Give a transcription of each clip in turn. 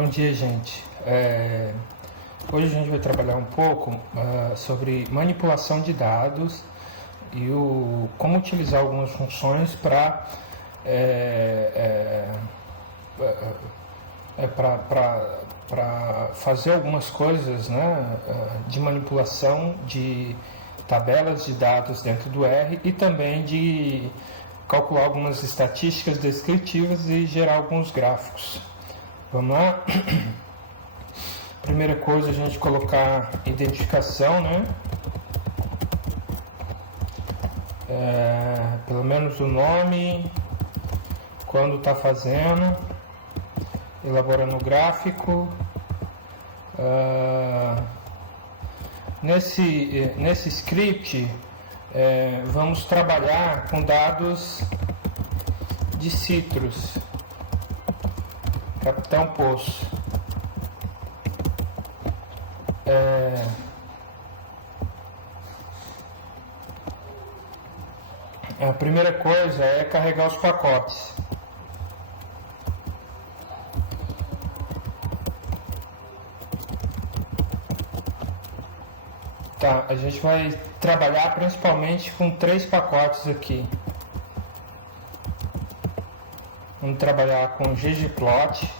Bom dia, gente. Hoje a gente vai trabalhar um pouco sobre manipulação de dados e como utilizar algumas funções para fazer algumas coisas, né, de manipulação de tabelas de dados dentro do R e também de calcular algumas estatísticas descritivas e gerar alguns gráficos. Vamos lá? Primeira coisa, a gente colocar identificação, né? Pelo menos o nome, quando está fazendo, elaborando o gráfico. Nesse script, vamos trabalhar com dados de Citrus, Capitão Poço. A primeira coisa é carregar os pacotes. Tá, a gente vai trabalhar principalmente com 3 pacotes aqui. Vamos trabalhar com ggplot,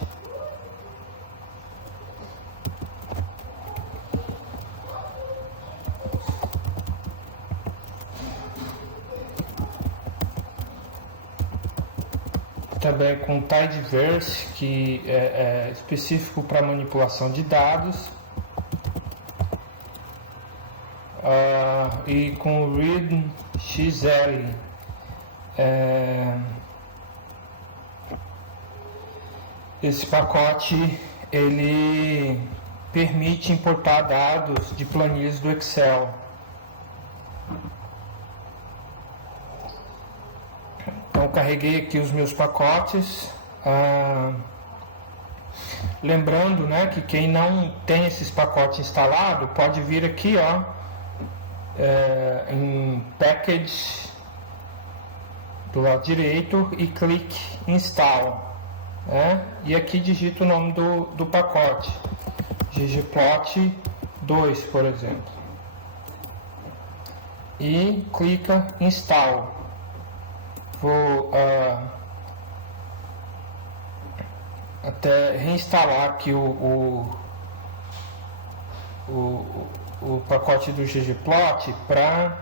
também com tidyverse, que é específico para manipulação de dados, e com readxl. Esse pacote ele permite importar dados de planilhas do Excel. Então carreguei aqui os meus pacotes. Lembrando, né, que quem não tem esses pacotes instalados pode vir aqui, ó, em Package do lado direito e clique Install. E aqui digita o nome do pacote, ggplot 2, por exemplo, e clica Install. Vou até reinstalar aqui o pacote do ggplot para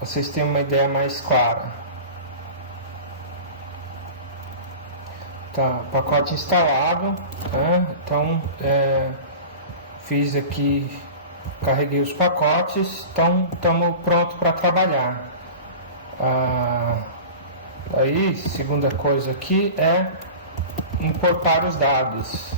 vocês terem uma ideia mais clara. Tá, pacote instalado, então fiz aqui, carreguei os pacotes, então estamos prontos para trabalhar. Aí, segunda coisa aqui é importar os dados.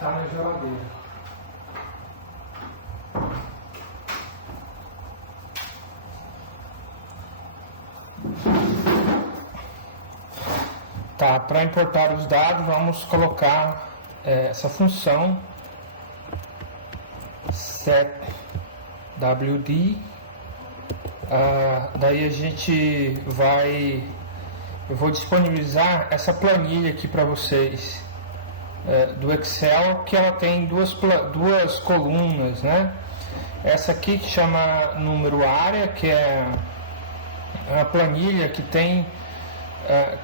Tá na geladeira. Tá, para importar os dados, vamos colocar essa função setwd. Daí a gente eu vou disponibilizar essa planilha aqui para vocês do Excel, que ela tem duas colunas, né? Essa aqui que chama número área, que é a planilha que tem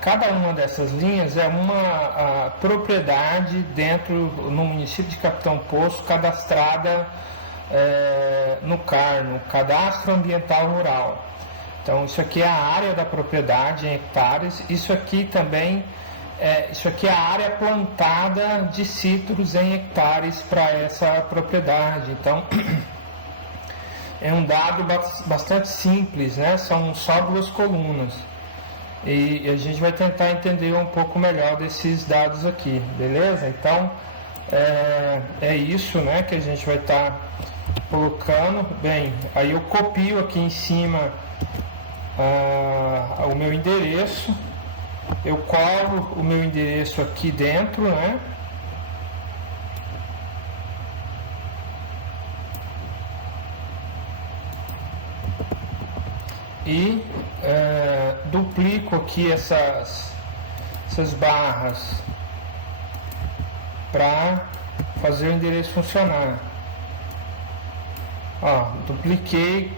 cada uma dessas linhas é uma propriedade dentro no município de Capitão Poço, cadastrada no CAR, no Cadastro Ambiental Rural. Então isso aqui é a área da propriedade em hectares. Isso aqui também isso aqui é a área plantada de citros em hectares para essa propriedade. Então é um dado bastante simples, né? São só 2 colunas. E a gente vai tentar entender um pouco melhor desses dados aqui, beleza? Então, é isso, né, que a gente vai estar colocando. Bem, aí eu copio aqui em cima o meu endereço, eu colo o meu endereço aqui dentro, né? e duplico aqui essas barras para fazer o endereço funcionar. Ó, dupliquei,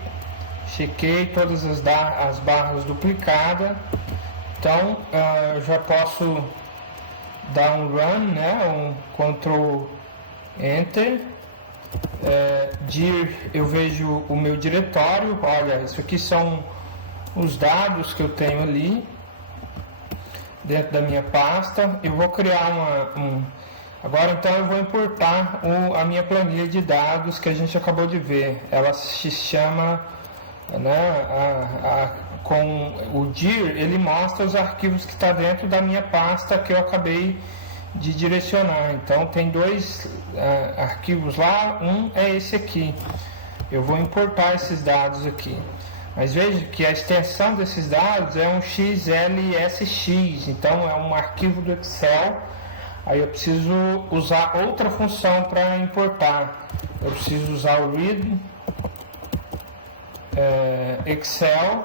chequei todas as barras duplicadas, então já posso dar um run, né, um Ctrl Enter. Dir, eu vejo o meu diretório. Olha, isso aqui são os dados que eu tenho ali dentro da minha pasta. Eu vou criar agora então eu vou importar a minha planilha de dados que a gente acabou de ver. Ela se chama, né, com o dir, ele mostra os arquivos que está dentro da minha pasta que eu acabei de direcionar. Então tem dois arquivos lá, um é esse aqui. Eu vou importar esses dados aqui, mas veja que a extensão desses dados é um XLSX, então é um arquivo do Excel. Aí eu preciso usar outra função para importar. Eu preciso usar o read Excel,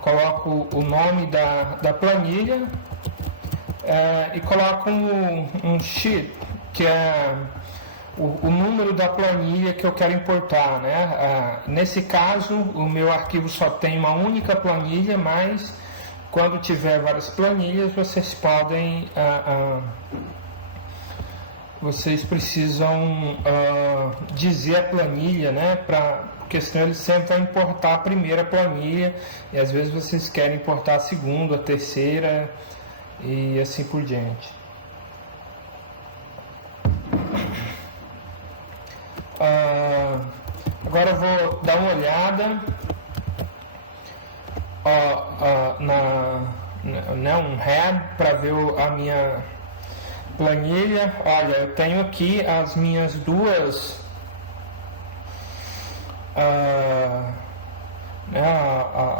coloco o nome da planilha e coloco um sheet, que é o número da planilha que eu quero importar, né? Nesse caso, o meu arquivo só tem uma única planilha, mas quando tiver várias planilhas, vocês precisam dizer a planilha, né? Porque senão ele sempre vai importar a primeira planilha e às vezes vocês querem importar a segunda, a terceira e assim por diante. Agora eu vou dar uma olhada um head para ver a minha planilha. Olha, eu tenho aqui as minhas duas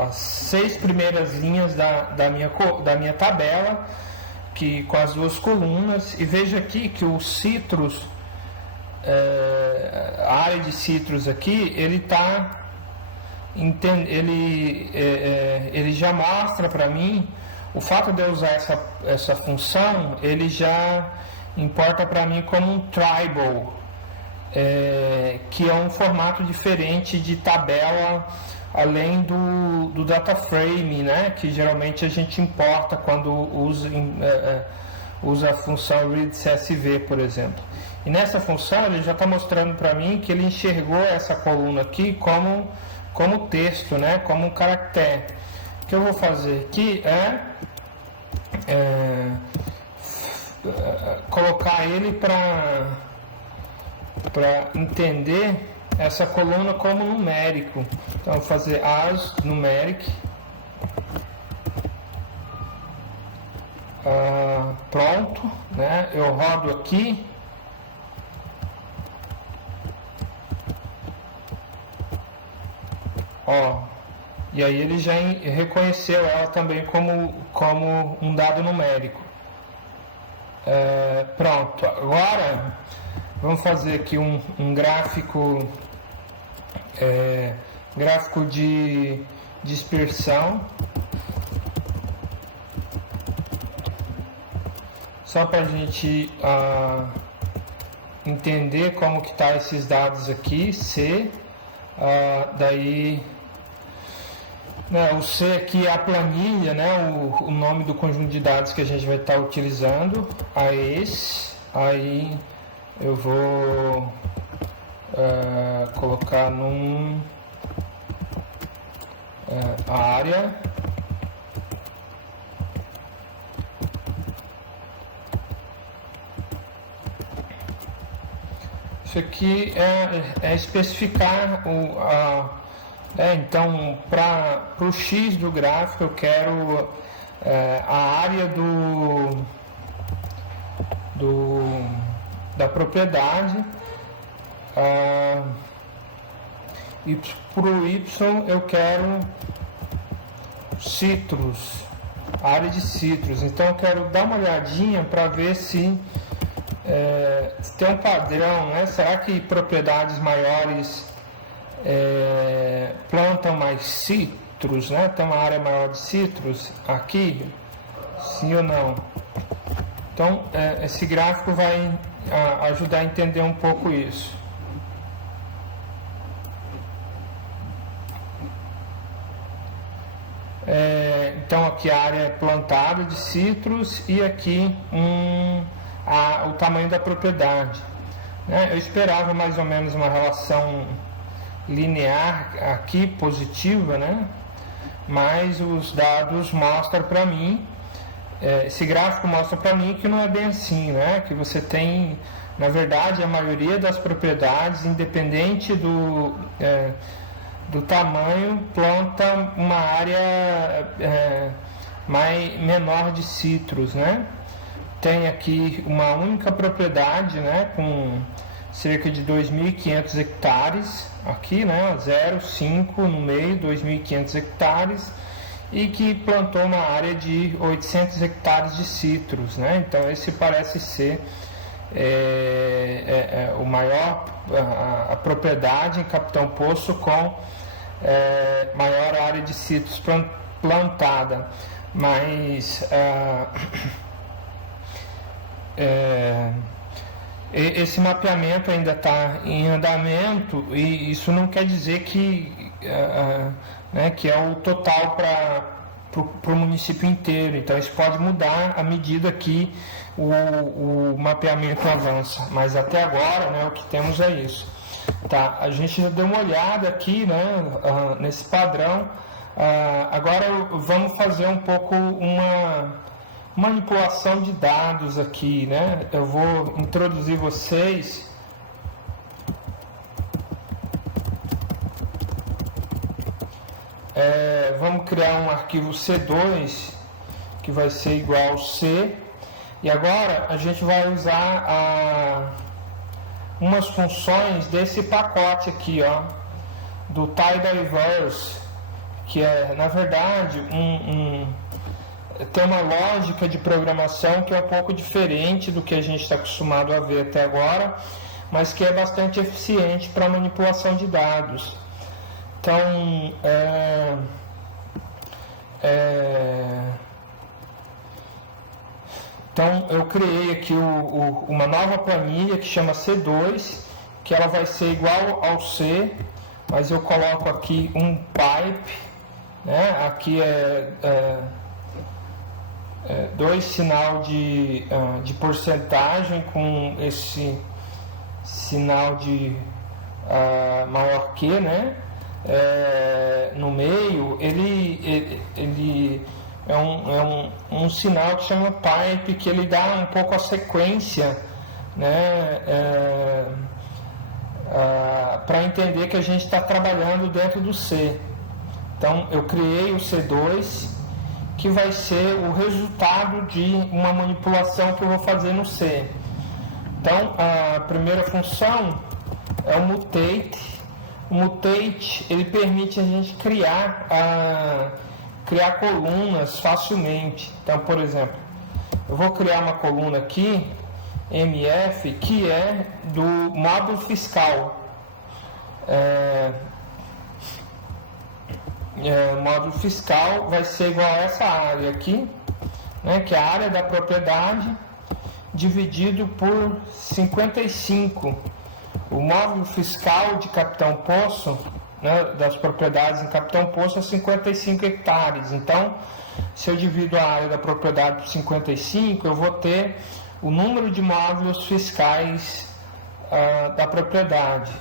as 6 primeiras linhas da minha tabela, que com as duas colunas, e veja aqui que o citrus, a área de citrus aqui, ele já mostra para mim, o fato de eu usar essa função, ele já importa para mim como um tribal, que é um formato diferente de tabela, além do data frame, né, que geralmente a gente importa quando usa a função read CSV, por exemplo. E nessa função ele já está mostrando para mim que ele enxergou essa coluna aqui como texto, né, como um caractere. O que eu vou fazer aqui colocar ele para entender essa coluna como numérico. Então vou fazer as numeric, pronto, né? Eu rodo aqui, e aí ele já reconheceu ela também como um dado numérico. Pronto, agora vamos fazer aqui um gráfico, gráfico de dispersão, só para a gente entender como que tá esses dados aqui. Daí, né, o C aqui é a planilha, né, o nome do conjunto de dados que a gente vai estar utilizando, aí eu vou colocar num área, isso aqui é especificar então para o X do gráfico eu quero a área da propriedade, e para o Y eu quero citrus, área de citrus. Então eu quero dar uma olhadinha para ver se tem um padrão, né? Será que propriedades maiores plantam mais citros, né? Tem uma área maior de citros aqui, sim ou não? Então, esse gráfico vai ajudar a entender um pouco isso. Então, aqui a área plantada de citros e aqui o tamanho da propriedade. Eu esperava mais ou menos uma relação linear aqui, positiva, né? Mas os dados mostram para mim, esse gráfico mostra para mim que não é bem assim, né? Que você tem, na verdade, a maioria das propriedades, independente do tamanho, planta uma área menor de citros, né? Tem aqui uma única propriedade, né, com cerca de 2.500 hectares, aqui, né, 0,5 no meio, 2.500 hectares, e que plantou uma área de 800 hectares de citros, né? Então esse parece ser o maior, a propriedade em Capitão Poço com maior área de citros plantada, mas esse mapeamento ainda está em andamento e isso não quer dizer que é o total para o município inteiro. Então isso pode mudar à medida que o mapeamento avança, mas até agora, né, o que temos é isso. Tá, a gente já deu uma olhada aqui, né, nesse padrão. Agora vamos fazer um pouco uma manipulação de dados aqui, né? Eu vou introduzir vocês vamos criar um arquivo C2 que vai ser igual ao C, e agora a gente vai usar umas funções desse pacote aqui, ó, do tidyverse, que é, na verdade, tem uma lógica de programação que é um pouco diferente do que a gente está acostumado a ver até agora, mas que é bastante eficiente para manipulação de dados. Então, então eu criei aqui uma nova planilha que chama C2, que ela vai ser igual ao C, mas eu coloco aqui um pipe, né? Aqui dois sinal de porcentagem com esse sinal de maior que, né? No meio ele é um sinal que chama pipe, que ele dá um pouco a sequência, né? Para entender que a gente está trabalhando dentro do C. Então eu criei o C2, que vai ser o resultado de uma manipulação que eu vou fazer no C. Então a primeira função é o mutate. O mutate, ele permite a gente criar colunas facilmente. Então, por exemplo, eu vou criar uma coluna aqui, MF, que é do módulo fiscal. O módulo fiscal vai ser igual a essa área aqui, né, que é a área da propriedade, dividido por 55. O módulo fiscal de Capitão Poço, né, das propriedades em Capitão Poço, é 55 hectares. Então, se eu divido a área da propriedade por 55, eu vou ter o número de módulos fiscais da propriedade.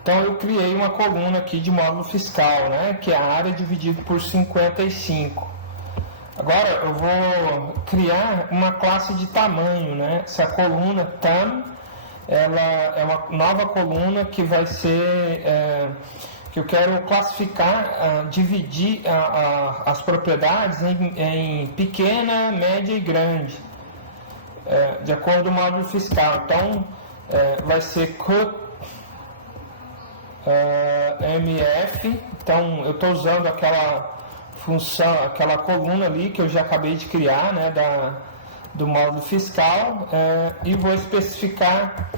Então eu criei uma coluna aqui de módulo fiscal, né, que é a área dividida por 55. Agora eu vou criar uma classe de tamanho, né? Essa coluna tam, ela é uma nova coluna que vai ser que eu quero classificar, dividir as propriedades em pequena, média e grande, de acordo com o módulo fiscal. Então vai ser cut MF. Então eu estou usando aquela função, aquela coluna ali que eu já acabei de criar, né, do módulo fiscal, e vou especificar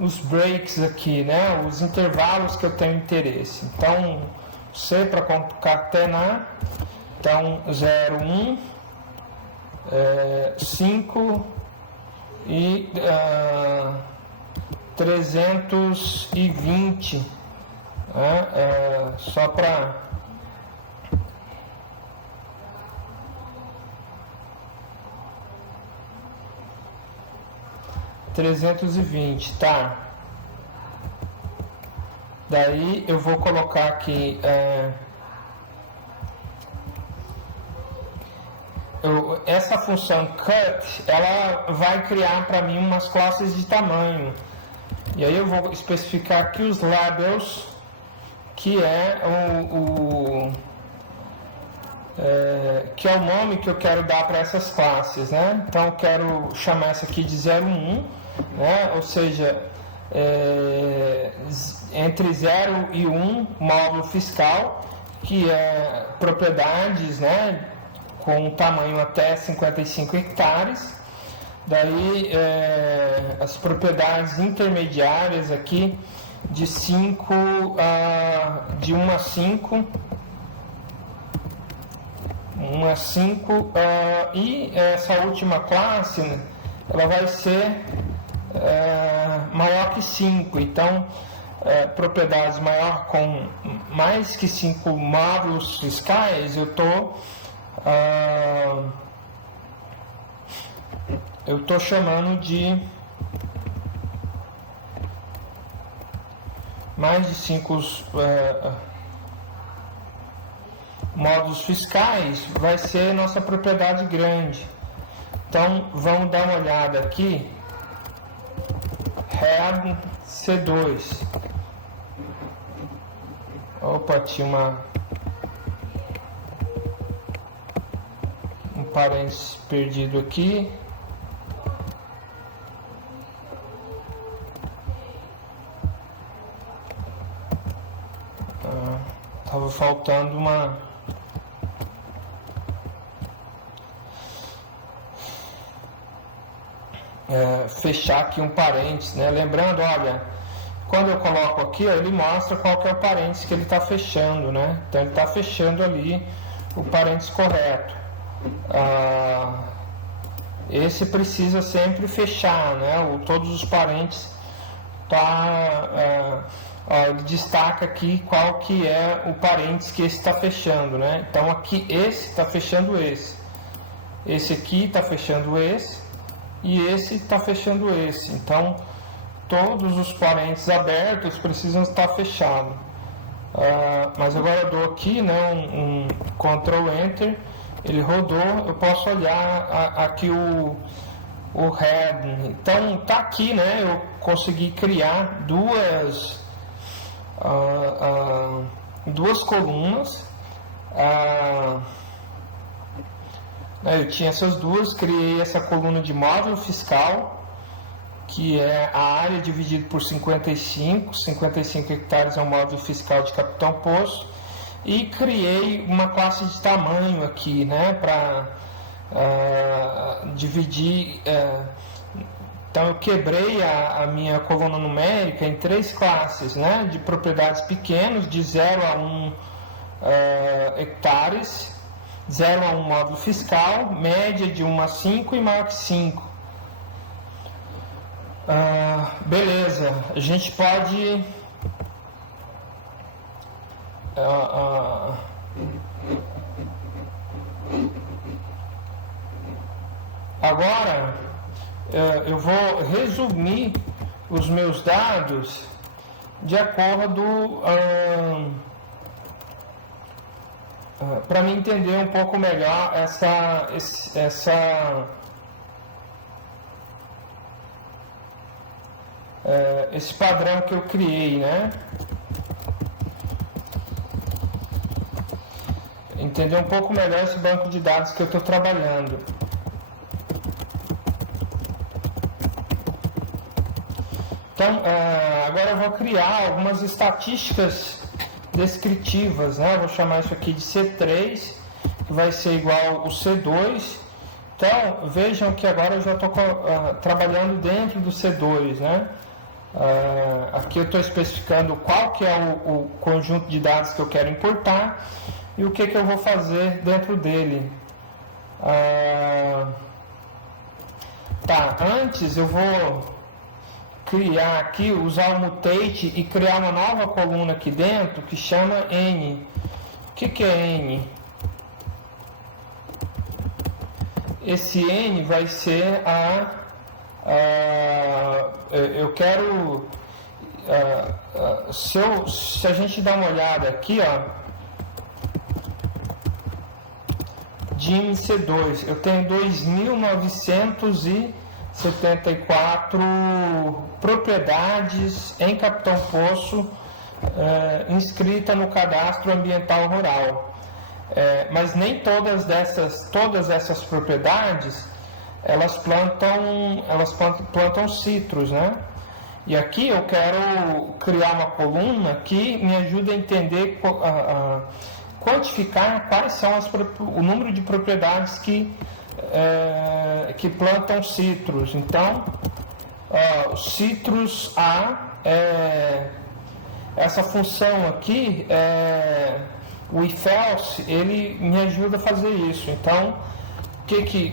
os breaks aqui, né? Os intervalos que eu tenho interesse. Então, C para concatenar, então 0, 1, 5 e 320, né? Só para 320, tá? Daí eu vou colocar aqui essa função cut, ela vai criar para mim umas classes de tamanho. E aí eu vou especificar aqui os labels, que é que é o nome que eu quero dar para essas classes, né? Então eu quero chamar essa aqui de 01, né? Ou seja, entre 0 e 1 módulo fiscal, que é propriedades, né? Com tamanho até 55 hectares. Daí as propriedades intermediárias aqui de 1 a 5, e essa última classe, né, ela vai ser maior que 5. Então, propriedades maior com mais que 5 módulos fiscais, eu estou chamando de mais de 5 módulos fiscais, vai ser nossa propriedade grande. Então vamos dar uma olhada aqui. Head C2. Opa, tinha um parênteses perdido aqui. Tava faltando fechar aqui um parênteses, né? Lembrando, olha, quando eu coloco aqui, ó, ele mostra qual que é o parênteses que ele está fechando, né? Então ele está fechando ali o parênteses correto. Esse precisa sempre fechar, né? Todos os parênteses ele destaca aqui qual que é o parênteses que esse está fechando, né? Então aqui esse está fechando esse aqui está fechando esse, e esse está fechando esse. Então todos os parênteses abertos precisam estar fechados. Mas agora eu dou aqui, né, um Ctrl Enter, ele rodou, eu posso olhar aqui o head. Então tá aqui, né, eu consegui criar duas colunas. Eu tinha essas duas, criei essa coluna de módulo fiscal, que é a área dividida por 55 hectares é o módulo fiscal de Capitão Poço, e criei uma classe de tamanho aqui, né, para dividir. Então eu quebrei a minha coluna numérica em 3 classes, né, de propriedades pequenas, de 0 a 1 hectares, 0 a 1 módulo fiscal, média de 1 a 5 e maior que 5. Beleza, a gente pode agora eu vou resumir os meus dados de acordo para me entender um pouco melhor esse padrão que eu criei, né? Entender um pouco melhor esse banco de dados que eu estou trabalhando. Então, agora eu vou criar algumas estatísticas descritivas, né? Eu vou chamar isso aqui de C3, que vai ser igual ao C2. Então, vejam que agora eu já estou trabalhando dentro do C2, né? Aqui eu estou especificando qual que é o conjunto de dados que eu quero importar e o que eu vou fazer dentro dele. Antes eu vou criar aqui, usar o mutate e criar uma nova coluna aqui dentro que chama N. O que é N? Esse N vai ser eu quero se a gente dá uma olhada aqui, DIM C2, eu tenho 2.974 propriedades em Capitão Poço inscrita no Cadastro Ambiental Rural. Mas nem todas essas propriedades elas plantam citros, né? E aqui eu quero criar uma coluna que me ajude a entender, quantificar quais são o número de propriedades que plantam citros. Então, citros A, essa função aqui, o if-else, ele me ajuda a fazer isso. Então,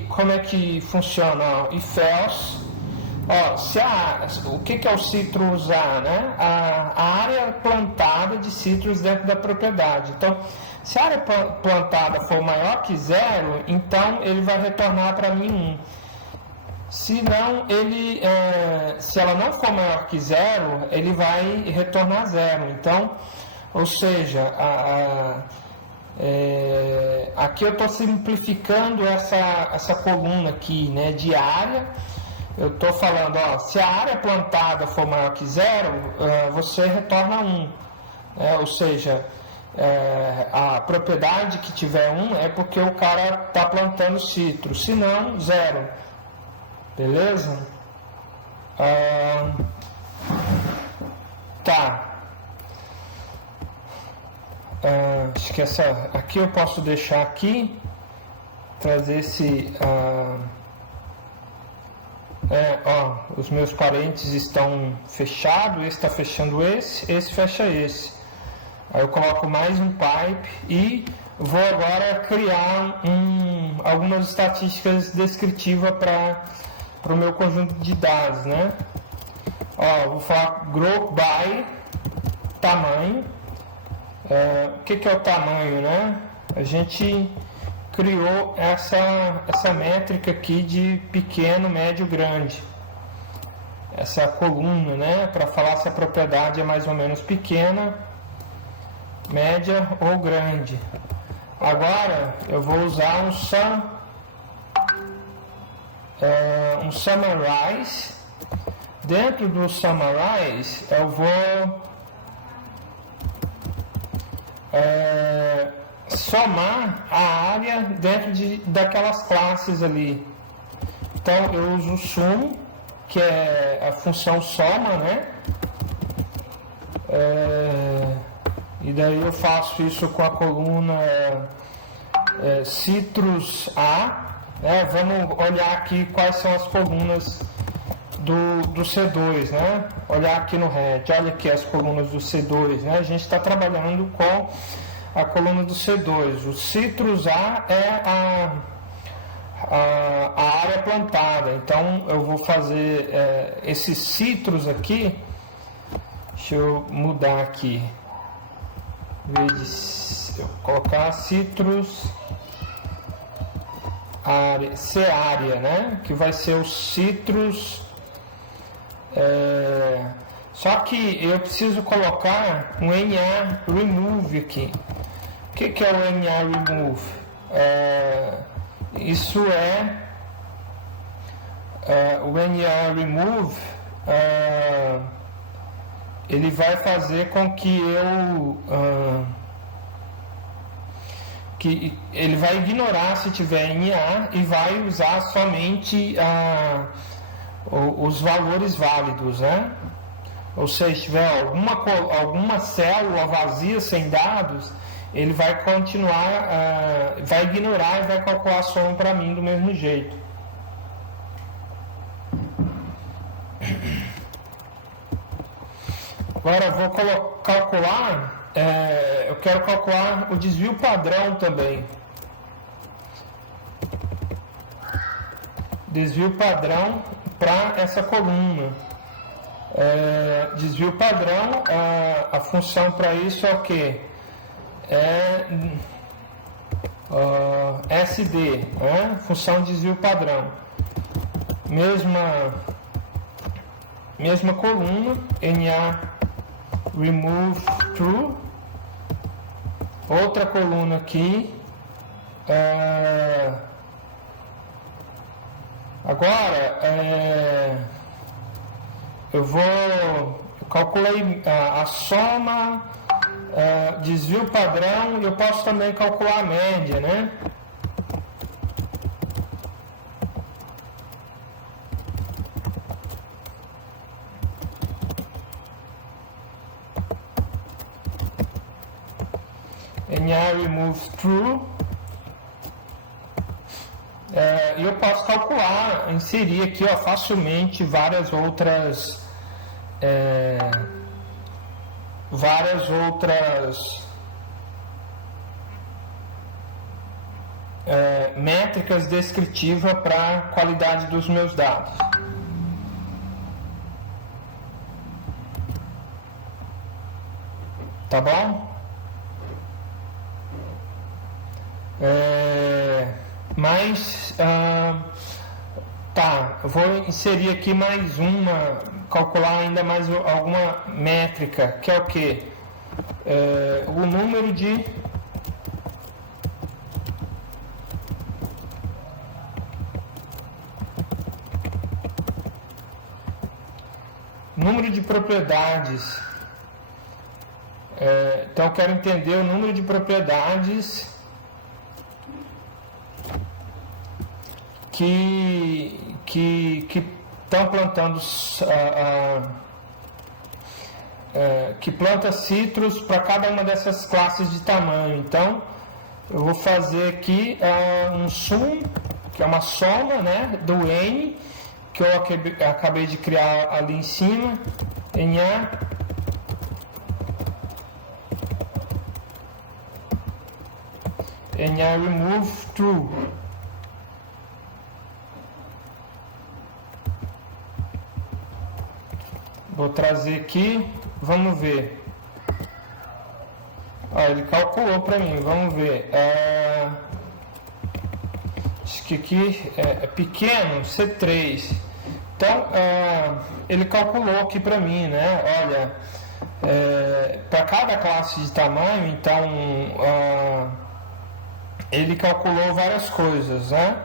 como é que funciona? If-else, o que é o citros A, né? A área plantada de citros dentro da propriedade. Então, se a área plantada for maior que 0, então ele vai retornar para mim 1. Se ela não for maior que 0, ele vai retornar 0. Então, ou seja, aqui eu estou simplificando essa coluna aqui, né, de área. Eu estou falando, se a área plantada for maior que 0, você retorna 1. Ou seja, a propriedade que tiver 1 é porque o cara está plantando citro, se não, 0. Beleza? Acho que aqui eu posso deixar aqui, trazer esse... os meus parênteses estão fechados, esse está fechando esse fecha esse. Aí eu coloco mais um pipe e vou agora criar algumas estatísticas descritivas para o meu conjunto de dados, né? Vou falar group by tamanho. O que é o tamanho, né? A gente criou essa métrica aqui de pequeno, médio, grande. Essa é a coluna, né? Para falar se a propriedade é mais ou menos pequena, média ou grande. Agora eu vou usar um summarize. Dentro do summarize eu vou somar a área dentro daquelas classes ali. Então eu uso o sum, que é a função soma, né? E daí eu faço isso com a coluna citrus A. Vamos olhar aqui quais são as colunas do C2, né? Olhar aqui no head, olha aqui as colunas do C2, né? A gente está trabalhando com a coluna do C2. O citrus A é a área plantada. Então eu vou fazer esses citros aqui. Deixa eu mudar aqui. Em vez de eu colocar citrus área, C-área, né? Que vai ser o citrus. Só que eu preciso colocar um NA remove aqui. O que é o NA remove? Isso o NA remove, ele vai fazer com que ele vai ignorar se tiver NA e vai usar somente os valores válidos, né? Ou seja, se tiver alguma célula vazia sem dados, ele vai continuar, vai ignorar e vai calcular a soma para mim do mesmo jeito. Agora eu vou calcular, eu quero calcular o desvio padrão também. Desvio padrão para essa coluna. Desvio padrão, a função para isso é o que? SD, função de desvio padrão. Mesma coluna, NA remove true. Outra coluna aqui. Agora, eu calculei a soma, desvio padrão, e eu posso também calcular a média, né? NA remove true. E eu posso calcular, inserir aqui facilmente várias outras métricas descritivas para a qualidade dos meus dados. Tá bom? Mas eu vou inserir aqui mais calcular ainda mais alguma métrica, que é o que? O número de propriedades. Então eu quero entender o número de propriedades que estão plantando, que planta citros para cada uma dessas classes de tamanho. Então eu vou fazer aqui um sum, que é uma soma, né, do N, que eu acabei de criar ali em cima, NA remove true. Vou trazer aqui, vamos ver. Ele calculou para mim, vamos ver. Acho que aqui é pequeno, C3. Então, ele calculou aqui para mim, né? Olha, para cada classe de tamanho, então, ele calculou várias coisas, né?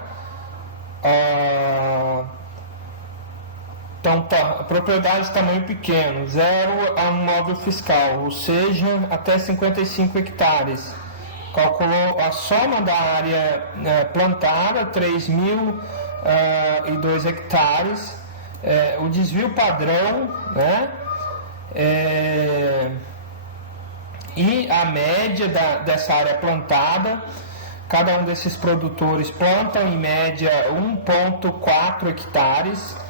Então, propriedade de tamanho pequeno, 0 a um módulo fiscal, ou seja, até 55 hectares. Calculou a soma da área plantada, 3.002 hectares. O desvio padrão, né? E a média dessa área plantada. Cada um desses produtores plantam em média 1,4 hectares.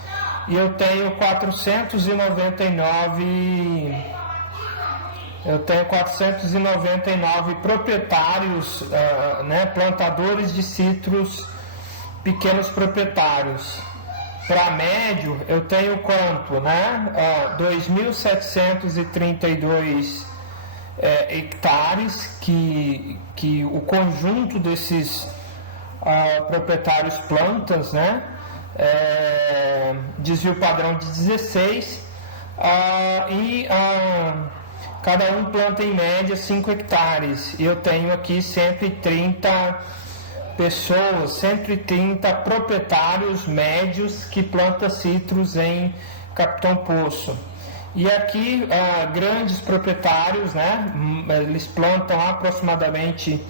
E eu tenho 499 proprietários, né, plantadores de citros, pequenos proprietários. Para médio, eu tenho quanto, né? 2.732 hectares que o conjunto desses proprietários plantas, né? Desvio padrão de 16, cada um planta em média 5 hectares. E eu tenho aqui 130 pessoas, 130 proprietários médios que plantam citros em Capitão Poço. E aqui grandes proprietários, né? Eles plantam aproximadamente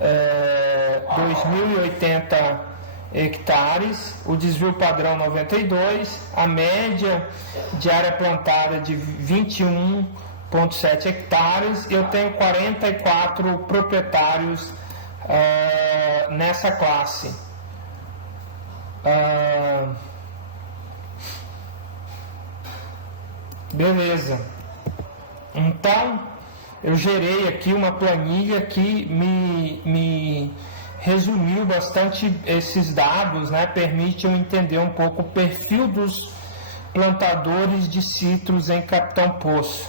2.080 hectares, o desvio padrão 92, a média de área plantada de 21,7 hectares. Eu tenho 44 proprietários nessa classe. Beleza. Então, eu gerei aqui uma planilha que me resumiu bastante esses dados, né? Permite eu entender um pouco o perfil dos plantadores de citros em Capitão Poço.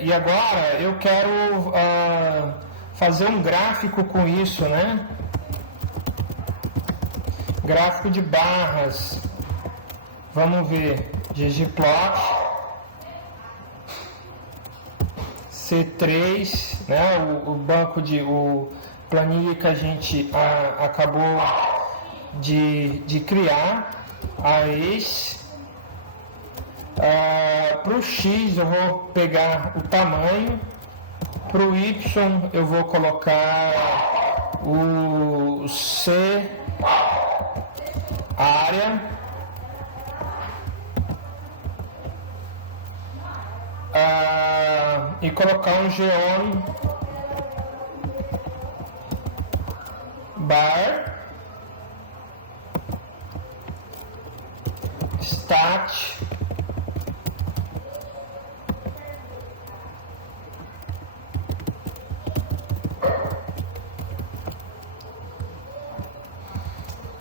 E agora eu quero fazer um gráfico com isso, né? Gráfico de barras. Vamos ver. ggplot C3, né? O banco o planilha que a gente acabou de criar. A ex. Para o X eu vou pegar o tamanho, para o Y eu vou colocar o C, área, e colocar um geom bar stat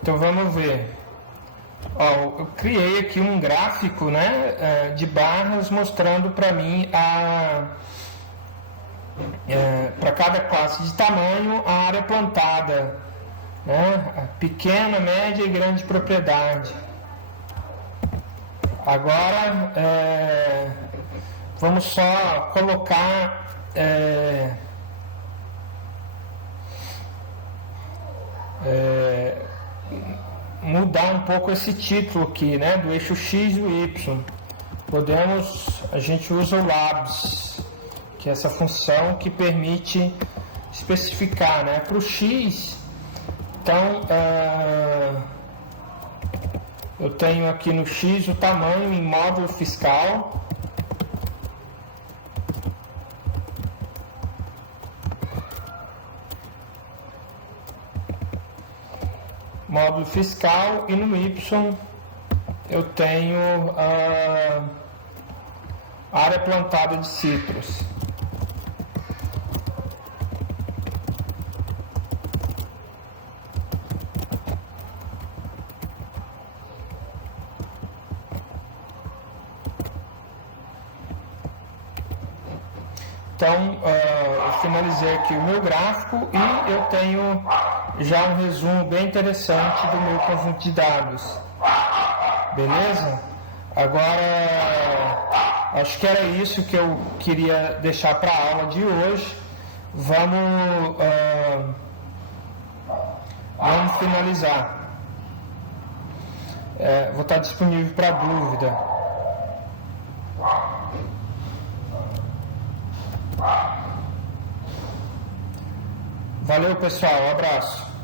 Então vamos ver. Eu criei aqui um gráfico, né, de barras mostrando para mim para cada classe de tamanho a área plantada, né, pequena, média e grande propriedade. Agora vamos só colocar mudar um pouco esse título aqui, né, do eixo X e o Y. A gente usa o labs, que é essa função que permite especificar, né, para o X. Então eu tenho aqui no X o tamanho em módulo fiscal. Módulo fiscal, e no Y eu tenho a área plantada de citros. Então, eu finalizei aqui o meu gráfico e eu tenho já um resumo bem interessante do meu conjunto de dados. Beleza? Agora, acho que era isso que eu queria deixar para a aula de hoje. Vamos finalizar. Vou estar disponível para dúvida. Valeu, pessoal. Um abraço.